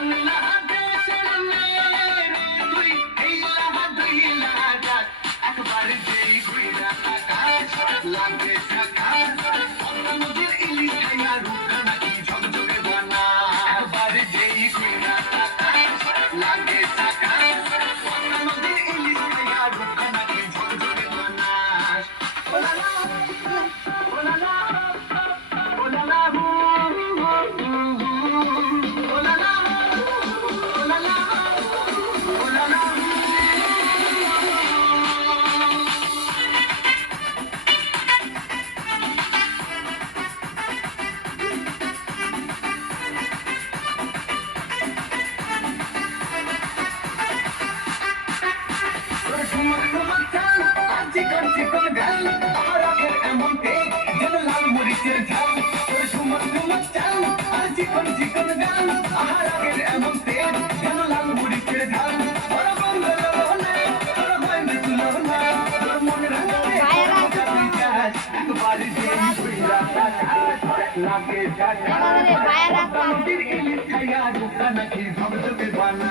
i'm Allah. লাগে ঝাকা এবারে পায়ে রাখা। নদীর ইলিশ খাইয়া ঢুকা নাকি ঝকঝকে বানা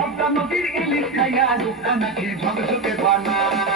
নদীর এলিট খাইয়া দুঃখ নাকি ঝকঝকে বানা